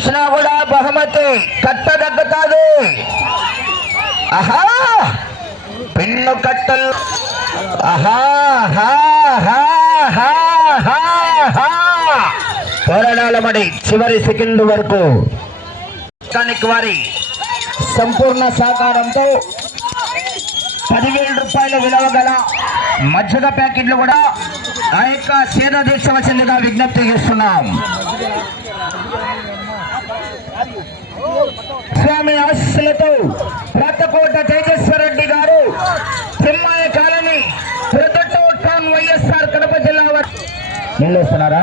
చూసినా కూడా బహుమతి కట్టదగ్గతాది. ఆహా పిన్ను కట్టలు పోరాడాల మడి చివరి సెకండ్ వరకు వారి సంపూర్ణ సహకారంతో 10,000 రూపాయల విలువ గల మజ్జిగ ప్యాకెట్లు కూడా ఆ యొక్క సేద తీర్చవలసిందిగా విజ్ఞప్తి చేస్తున్నాం. స్వామి ఆశీస్సులతో రత్తకోట తేజేశ్వర రెడ్డి గారు తిమ్మాయ కాలనీ ప్రొద్దుటూరు టౌన్ వైఎస్ఆర్ కడప జిల్లా నిలుస్తున్నారా?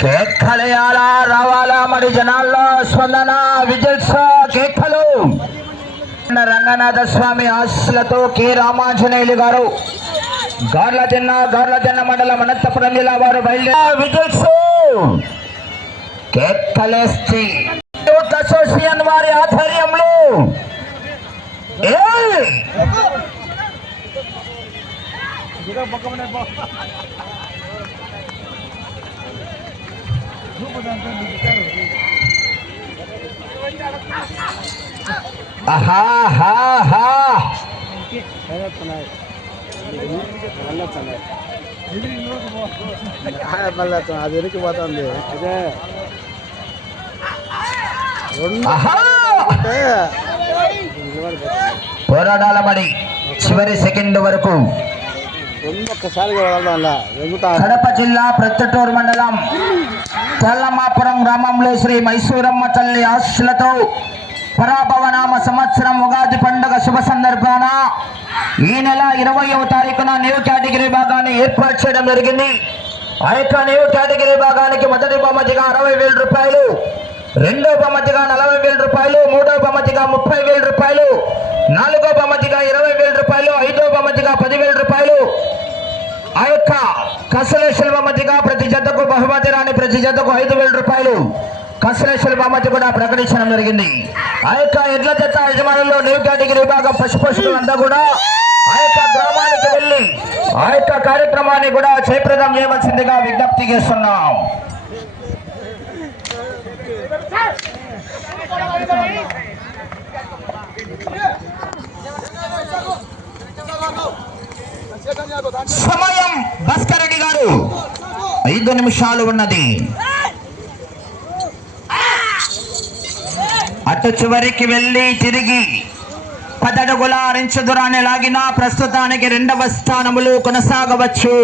కేకలేయాలా రావాలా మరి జనాల్లో స్పందన విజిల్స్ కేకలు. రంగనాథ స్వామి ఆశీస్సులతో కె రామాంజనేయులు గారు గార్లదిన్న మండలం అనంతపురం జిల్లా వారు బయలుదేరి విజిల్స్ కేకలేస్తే అసోసియేషన్ వారి ఆధ్వర్యంలో అది ఎరికిపోతుంది. పోరాడాల మడి చివరి సెకండ్ వరకు కడప జిల్లా ప్రొద్దుటూరు మండలం తెల్లమాపురం గ్రామంలో శ్రీ మైసూరమ్మ తల్లి ఆశీస్సులతో పరాభవనామ సంవత్సరం ఉగాది పండుగ శుభ సందర్భాన ఈ నెల 20వ తారీఖున న్యూ కేటగిరీ విభాగాన్ని ఏర్పాటు చేయడం జరిగింది. ఆ యొక్క న్యూ కేటగిరీ విభాగానికి మొదటి బహుమతిగా 60,000 రూపాయలు, రెండో బహుమతిగా 40,000 రూపాయలు, మూడో బహుమతిగా 30,000 రూపాయలు, నాలుగో బహుమతిగా 20,000 రూపాయలు, ఐదో బహుమతిగా 10,000 రూపాయలు. ఆ యొక్క కన్సలేషన్ బహుమతిగా ప్రతి జతకు బహుమతి రాని ప్రతి జతకు 5,000 రూపాయలు కన్సలేషన్ బహుమతి కూడా ప్రకటించడం జరిగింది. ఆ యొక్క ఎడ్ల జత యజమానుల్లో న్యూ కేటగిరీ విభాగం పశుపోషకులంతా కూడా ఆ యొక్క గ్రామానికి వెళ్ళి ఆ యొక్క కార్యక్రమాన్ని కూడా జయప్రదం చేయవలసిందిగా విజ్ఞప్తి చేస్తున్నాం. సమయం భాస్కర్ రెడ్డి గారు 5 నిమిషాలు ఉన్నది. అటు చివరికి వెళ్ళి తిరిగి 10 అడుగుల 2 ఇంచు దూరాన్ని లాగిన ప్రస్తుతానికి 2వ స్థానములు కొనసాగవచ్చు.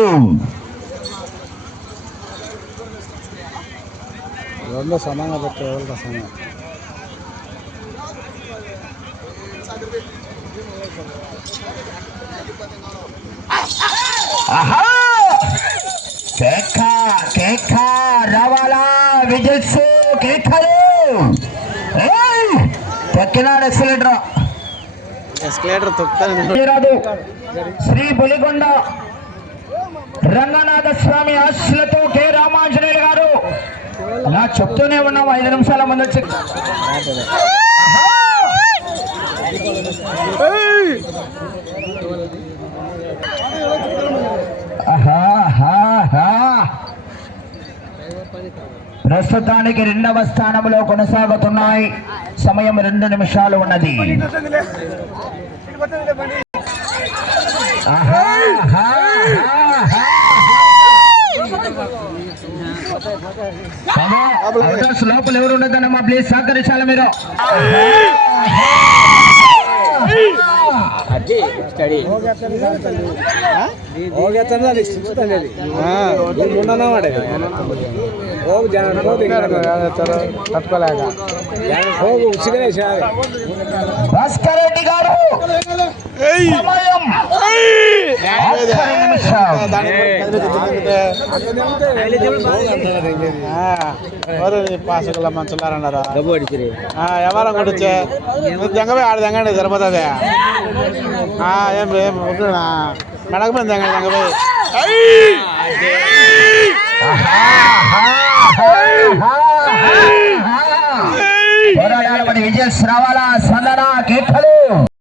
రావాలా విజిల్స్ కేకలు. తక్కినాడు ఎక్సలేటర్ తొక్కుతాడు. శ్రీ బొలిగొండ రంగనాథ స్వామి ఆశీస్సులతో కె రామాంజనేయులు గారు అలా చెప్తూనే ఉన్నాం. 5 నిమిషాల ముందు వచ్చి ప్రస్తుతానికి 2వ స్థానంలో కొనసాగుతున్నాయి. సమయం 2 నిమిషాలు ఉన్నది. లోపల ఎవరు ఉండదన్నమ్మా, ప్లీజ్ సహకరించాలి మీరు. అది స్టడీ తట్టుకోలేక భాస్కర్ రెడ్డి గారు సమయం 10 నిమిషాలు. పాసకుల మంచులారన్నారా ఎవరం కొడిచే దెంగపోయి ఆడ దెంగండి సరిపోతుంది ఏం మెడకపోయింది దెంగపోయి పోరాడాలి, విజయ్ రావాలా, స్పందన కేకలు.